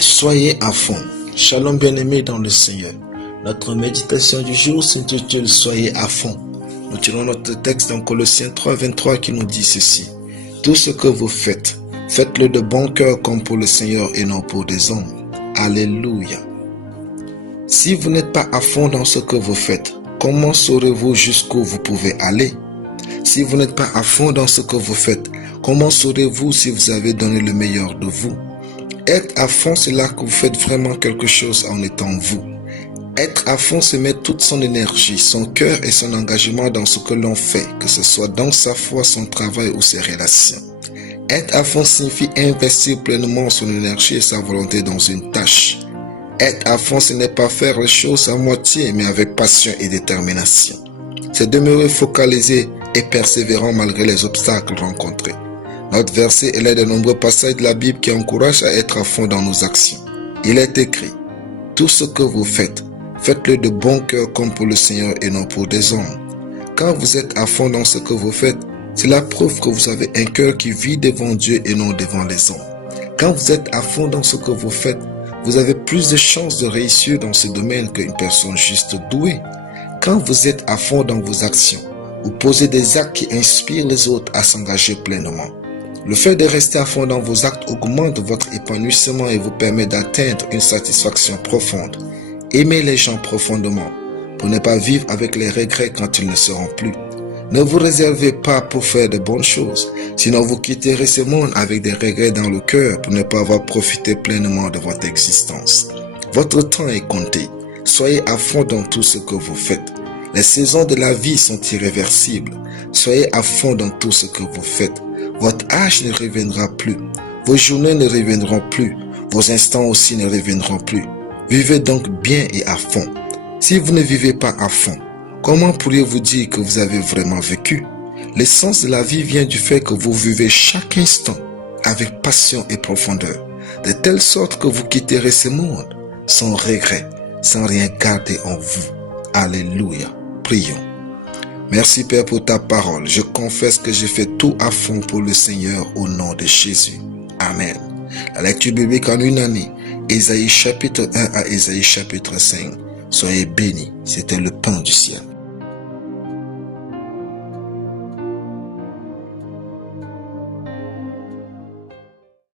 Soyez à fond. Shalom bien-aimés dans le Seigneur. Notre méditation du jour s'intitule Soyez à fond. Nous tirons notre texte dans Colossiens 3, 23 qui nous dit ceci. Tout ce que vous faites, faites-le de bon cœur comme pour le Seigneur et non pour des hommes. Alléluia. Si vous n'êtes pas à fond dans ce que vous faites, comment saurez-vous jusqu'où vous pouvez aller? Si vous n'êtes pas à fond dans ce que vous faites, comment saurez-vous si vous avez donné le meilleur de vous? Être à fond, c'est là que vous faites vraiment quelque chose en étant vous. Être à fond, c'est mettre toute son énergie, son cœur et son engagement dans ce que l'on fait, que ce soit dans sa foi, son travail ou ses relations. Être à fond signifie investir pleinement son énergie et sa volonté dans une tâche. Être à fond, ce n'est pas faire les choses à moitié, mais avec passion et détermination. C'est demeurer focalisé et persévérant malgré les obstacles rencontrés. Notre verset est l'un des nombreux passages de la Bible qui encouragent à être à fond dans nos actions. Il est écrit, « Tout ce que vous faites, faites-le de bon cœur comme pour le Seigneur et non pour des hommes. » Quand vous êtes à fond dans ce que vous faites, c'est la preuve que vous avez un cœur qui vit devant Dieu et non devant les hommes. Quand vous êtes à fond dans ce que vous faites, vous avez plus de chances de réussir dans ce domaine qu'une personne juste douée. Quand vous êtes à fond dans vos actions, vous posez des actes qui inspirent les autres à s'engager pleinement. Le fait de rester à fond dans vos actes augmente votre épanouissement et vous permet d'atteindre une satisfaction profonde. Aimez les gens profondément pour ne pas vivre avec les regrets quand ils ne seront plus. Ne vous réservez pas pour faire de bonnes choses, sinon vous quitterez ce monde avec des regrets dans le cœur pour ne pas avoir profité pleinement de votre existence. Votre temps est compté. Soyez à fond dans tout ce que vous faites. Les saisons de la vie sont irréversibles. Soyez à fond dans tout ce que vous faites. Votre âge ne reviendra plus. Vos journées ne reviendront plus. Vos instants aussi ne reviendront plus. Vivez donc bien et à fond. Si vous ne vivez pas à fond, comment pourriez-vous dire que vous avez vraiment vécu? L'essence de la vie vient du fait que vous vivez chaque instant avec passion et profondeur, de telle sorte que vous quitterez ce monde sans regret, sans rien garder en vous. Alléluia. Prions. Merci Père pour ta parole. Je confesse que j'ai fait tout à fond pour le Seigneur au nom de Jésus. Amen. La lecture biblique en une année, Ésaïe chapitre 1 à Ésaïe chapitre 5. Soyez bénis, c'était le pain du ciel.